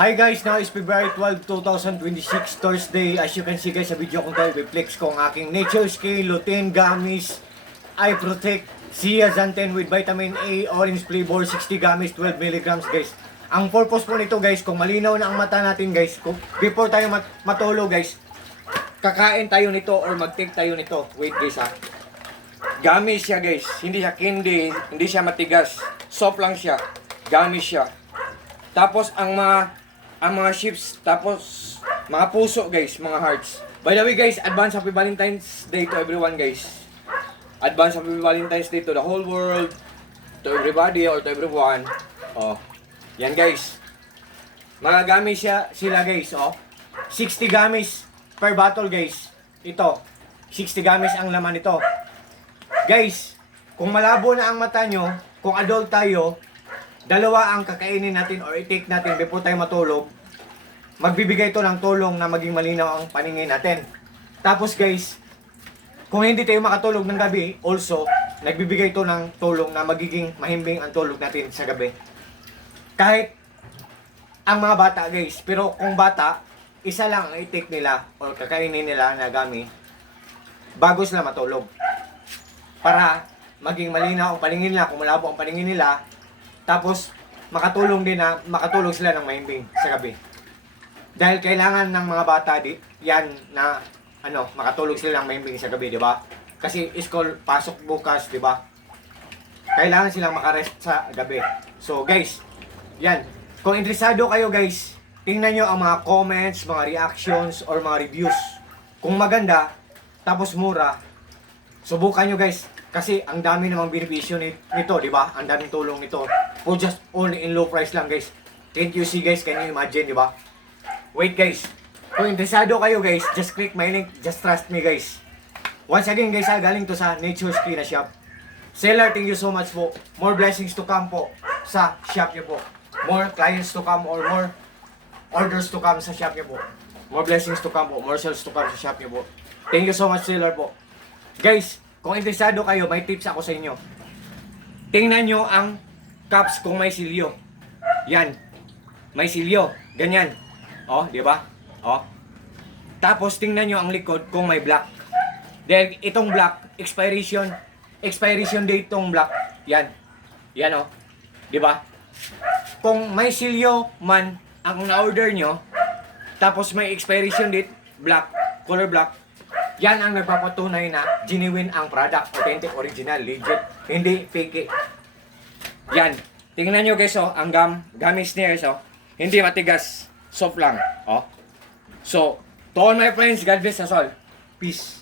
Hi guys, now is February 12, 2026, Thursday. As you can see guys sa video kong tayo, i-flex ko ang aking Nature Scale Lutein Gummies Eye Protect Zeaxanthin with Vitamin A Orange Flavor 60 gummies 12 mg guys. Ang purpose po nito guys, kung malinaw na ang mata natin guys, before tayo matulog guys, kakain tayo nito or mag-take tayo nito. Wait guys ha. Gummies siya guys, hindi siya candy, hindi siya matigas. Soft lang siya, gummies siya. Tapos ang mga chips, tapos mga puso guys, mga hearts. By the way guys, advance happy Valentine's Day to everyone guys. Advance happy Valentine's Day to the whole world, to everybody or to everyone. Oh, yan guys. Mga gummies sila guys, oh. 60 gummies per bottle guys. Ito, 60 gummies ang laman nito. Guys, kung malabo na ang mata nyo, kung adult tayo, dalawa ang kakainin natin or i-take natin before tayo matulog. Magbibigay ito ng tulong na maging malinaw ang paningin natin. Tapos guys, kung hindi tayo makatulog ng gabi, also, nagbibigay ito ng tulong na magiging mahimbing ang tulog natin sa gabi. Kahit ang mga bata guys, pero kung bata, isa lang ang i-take nila or kakainin nila na gummy bago sila matulog. Para maging malinaw ang paningin nila, kung malabo ang paningin nila, tapos makatulong sila ng mahimbing sa gabi. Dahil kailangan ng mga bata yan na makatulog sila ng mahimbing sa gabi, di ba? Kasi school pasok bukas, di ba? Kailangan silang makarest sa gabi. So guys, yan. Kung interesado kayo guys, tingnan nyo ang mga comments, mga reactions, or mga reviews. Kung maganda, tapos mura, subukan nyo guys. Kasi ang dami namang benepisyo nito, di ba? Ang daming tulong nito. For just only in low price lang guys. Can't you see guys? Can you imagine, di ba? Wait guys. Kung interesado kayo guys, just click my link. Just trust me guys. Once again guys, galing to sa Nature Scale na shop. Seller, thank you so much po. More blessings to come po sa shop niyo po. More clients to come or more orders to come sa shop niyo po. More blessings to come po. More sales to come sa shop niyo po. Thank you so much seller po. Guys, kung interesado kayo, may tips ako sa inyo. Tingnan nyo ang cups kung may silyo. Yan. May silyo. Ganyan. Oh, di ba? Oh. Tapos tingnan nyo ang likod kung may black. Dahil itong black, expiration date itong black. Yan. Yan oh. Di ba? Kung may silyo man ang na-order nyo, tapos may expiration date, black, color black, yan ang nagpapatunay na genuine ang product, authentic, original, legit, hindi fake. Yan. Tingnan nyo guys oh, ang gummies niya guys oh. Hindi matigas, soft lang. Oh. So, to all my friends, God bless us all. Peace.